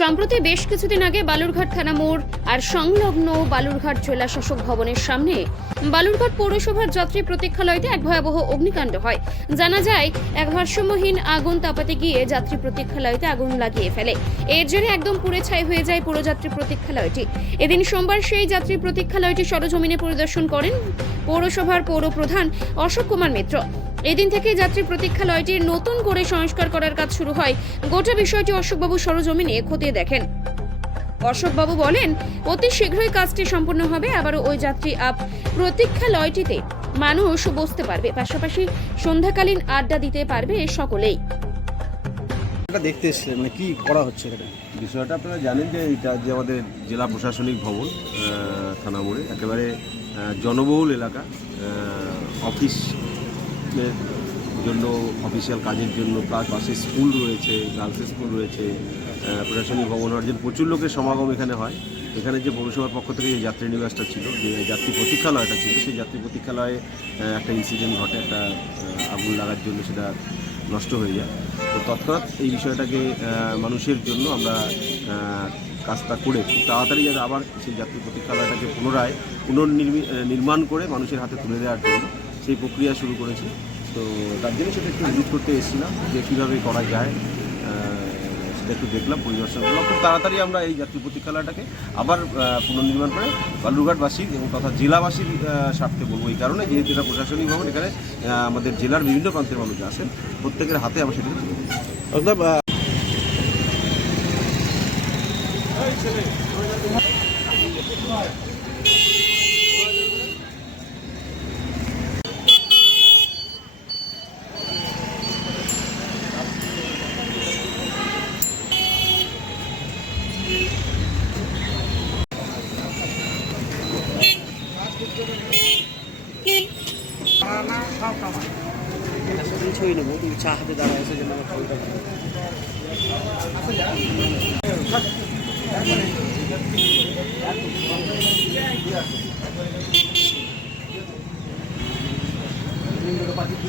সম্প্রতি বেশ কিছুদিন আগে বালুরঘাট থানা মোড় আর সংলগ্ন বালুরঘাট জেলা শাসক ভবনের সামনে বালুরঘাট পৌরসভার যাত্রী প্রতীক্ষালয়তে এক ভয়াবহ অগ্নিকাণ্ড হয়। জানা যায়, এক ভারসাম্যহীন আগুন তাপাতে গিয়ে যাত্রী প্রতীক্ষালয়তে আগুন লাগিয়ে ফেলে। এর জন্য একদম পুড়ে ছাই হয়ে যায় পুরো যাত্রী প্রতীক্ষালয়টি। এদিন সোমবার সেই যাত্রী প্রতীক্ষালয়টি সরেজমিনে পরিদর্শন করেন পৌরসভার পৌর প্রধান অশোক কুমার মিত্র। এদিন থেকে যাত্রী প্রতীক্ষালয়টির নতুন করে সংস্কার করার কাজ শুরু হয়। গোটা বিষয়টি অশোকবাবু সরেজমিনে খতিয়ে দেখেন। অশোকবাবু বলেন, অতি শীঘ্রই কাজটি সম্পন্ন হবে। আবারও ওই যাত্রী প্রতীক্ষালয়টিতে মানুষ বসতে পারবে, পাশাপাশি সন্ধ্যাকালীন আড্ডা দিতে পারবে সকলেই। এটা দেখতে এসেছিলেন, মানে কি করা হচ্ছে এটা? বিষয়টা আপনারা জানেন যে এটা যে আমাদের জেলা প্রশাসনিক ভবন থানা মোড়ে একেবারে জনবহুল এলাকা। অফিসের জন্য, অফিসিয়াল কাজের জন্য, প্লাস পাশে স্কুল রয়েছে, গার্লস স্কুল রয়েছে। প্রশাসনিক ভবন হওয়ার জন্য প্রচুর লোকের সমাগম এখানে হয়। এখানে যে পৌরসভার পক্ষ থেকে যে যাত্রী নিবাসটা ছিল, যে যাত্রী প্রতীক্ষালয়টা ছিল, সেই যাত্রী প্রতীক্ষালয়ে একটা ইনসিডেন্ট ঘটে, একটা আগুন লাগার জন্য সেটা নষ্ট হয়ে যায়। তো তৎক্ষণাৎ এই বিষয়টাকে মানুষের জন্য আমরা কাজটা করে খুব তাড়াতাড়ি যাতে আবার সেই যাত্রী প্রতীক্ষালয়টাকে পুনরায় পুনর্নির্মাণ করে মানুষের হাতে তুলে দেওয়ার জন্য সেই প্রক্রিয়া শুরু করেছি। তো তার জন্য সেটা একটু ভিজিট করতে এসেছিলাম যে কীভাবে করা যায়, সেটা একটু দেখলাম, পরিদর্শন করলাম। খুব তাড়াতাড়ি আমরা এই যাত্রী প্রতীক্ষালয়টাকে আবার পুনর্নির্মাণ করে বালুরঘাটবাসীর এবং তথা জেলাবাসীর স্বার্থে বলবো, এই কারণে যেহেতু এটা প্রশাসনিক ভবন, এখানে আমাদের জেলার বিভিন্ন প্রান্তের মানুষ আসেন, প্রত্যেকের হাতে আমরা সেটা তুলে দিই। অর্থাৎ ছবি নেবো, তুমি চা হাতে দাঁড়ায় আছে যেন ছবিটা পাঠিয়ে